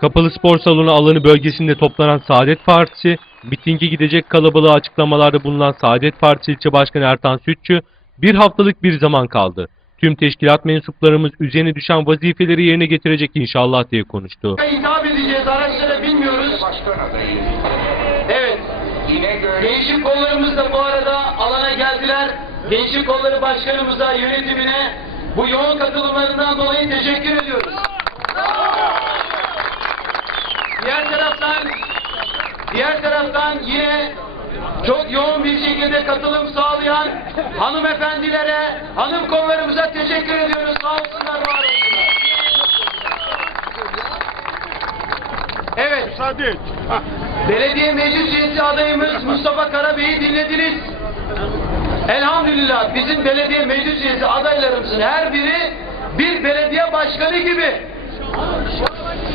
Kapalı spor salonu alanı bölgesinde toplanan Saadet Partisi, mitinge gidecek kalabalığı açıklamalarda bulunan Saadet Partisi ilçe başkanı Ertan Sütçü, bir haftalık bir zaman kaldı. Tüm teşkilat mensuplarımız üzerine düşen vazifeleri yerine getirecek inşallah diye konuştu. hitap edeceğiz araçlara bilmiyoruz. Evet. Gençlik kollarımız da bu arada alana geldiler. Gençlik kolları başkanımıza, yönetimine bu yoğun katılımlarından dolayı teşekkür ediyoruz. Diğer taraftan diğer taraftan yine çok yoğun bir şekilde katılım sağlayan hanımefendilere, hanım kollarımıza teşekkür ediyoruz. Sağ olsunlar, var olsunlar. Evet. Belediye meclis üyesi adayımız Mustafa Karabey'i dinlediniz. Elhamdülillah bizim belediye meclis üyesi adaylarımızın her biri bir belediye başkanı gibi.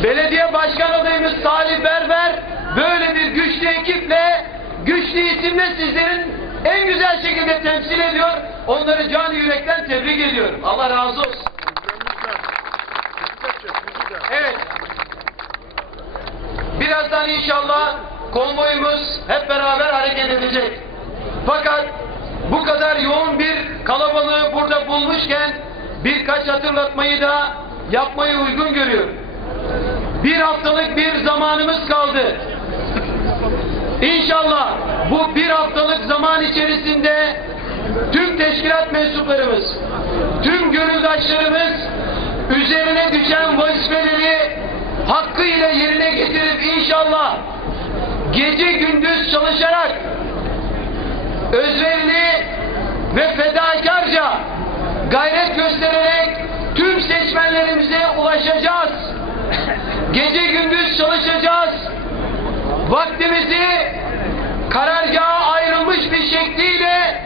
Belediye başkan adayımız Salih Berber böyle bir güçlü ekiple, güçlü isimle sizlerin en güzel şekilde temsil ediyor. Onları can yürekten tebrik ediyorum. Allah razı olsun. Evet. Birazdan inşallah konvoyumuz hep beraber hareket edecek. Fakat bu kadar yoğun bir kalabalığı burada bulmuşken birkaç hatırlatmayı da yapmayı uygun görüyorum. Bir haftalık bir zamanımız kaldı. Bu bir haftalık zaman içerisinde tüm teşkilat mensuplarımız, tüm gönüldaşlarımız üzerine düşen vazifeleri hakkıyla yerine getirip inşallah gece gündüz çalışarak özverili ve fedakarca gayret göstererek tüm seçmenlerimize ulaşacağız. Gece gündüz çalışacağız. Vaktimizi karargaha ayrılmış bir şekliyle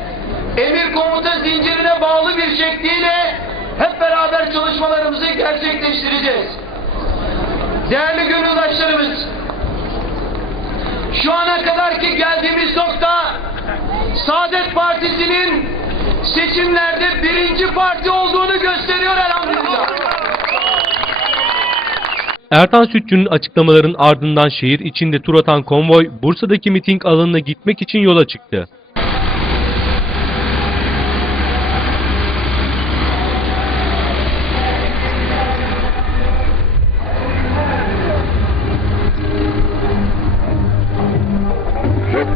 emir komuta zincirine bağlı bir şekliyle hep beraber çalışmalarımızı gerçekleştireceğiz. Değerli gönüldaşlarımız, şu ana kadar ki geldiğimiz nokta Saadet Partisi'nin seçimlerde birinci parti olduğunu gösteriyor elhamdülillah. Ertan Sütçü'nün açıklamaların ardından şehir içinde tur atan konvoy Bursa'daki miting alanına gitmek için yola çıktı. Çok